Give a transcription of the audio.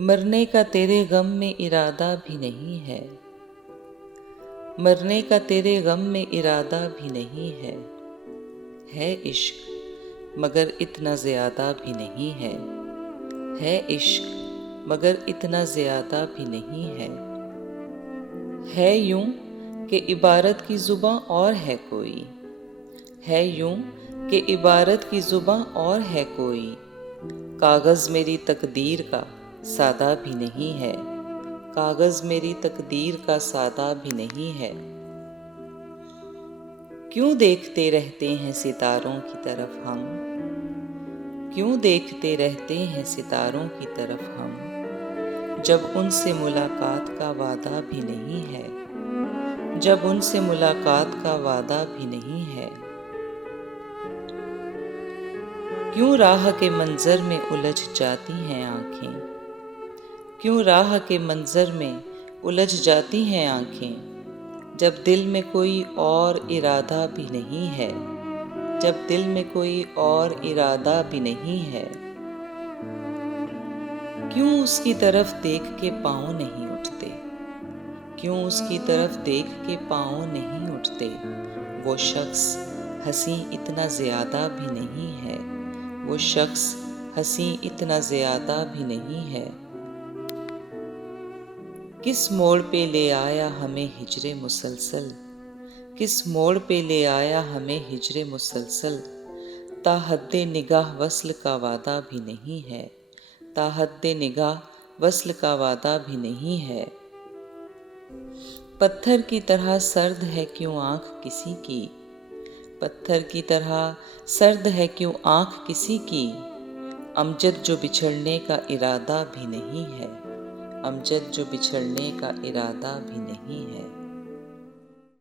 मरने का तेरे गम में इरादा भी नहीं है, मरने का तेरे गम में इरादा भी नहीं है इश्क मगर इतना ज़्यादा भी नहीं है इश्क मगर इतना ज़्यादा भी नहीं है यूं कि इबारत की ज़ुबां और है कोई, है यूं कि इबारत की ज़ुबां और है कोई, कागज़ मेरी तकदीर का सादा भी नहीं है, कागज़ मेरी तकदीर का सादा भी नहीं है। क्यों देखते रहते हैं सितारों की तरफ हम, क्यों देखते रहते हैं सितारों की तरफ हम, जब उनसे मुलाकात का वादा भी नहीं है, जब उनसे मुलाकात का वादा भी नहीं है। क्यों राह के मंजर में उलझ जाती हैं आँखें, क्यों राह के मंजर में उलझ जाती हैं आँखें, जब दिल में कोई और इरादा भी नहीं है, जब दिल में कोई और इरादा भी नहीं है। क्यों उसकी तरफ देख के पाँव नहीं उठते, क्यों उसकी तरफ देख के पाँव नहीं उठते, वो शख्स हंसी इतना ज़्यादा भी नहीं है, वो शख्स हंसी इतना ज़्यादा भी नहीं है। किस मोड़ पे ले आया हमें हिजरे मुसलसल, किस मोड़ पे ले आया हमें हिजरे मुसलसल, ताहद्दे निगाह वस्ल का वादा भी नहीं है, ताहद्दे निगाह वस्ल का वादा भी नहीं है। पत्थर की तरह सर्द है क्यों आँख किसी की, पत्थर की तरह सर्द है क्यों आँख किसी की, अमजद जो बिछड़ने का इरादा भी नहीं है, अमजद जो बिछड़ने का इरादा भी नहीं है।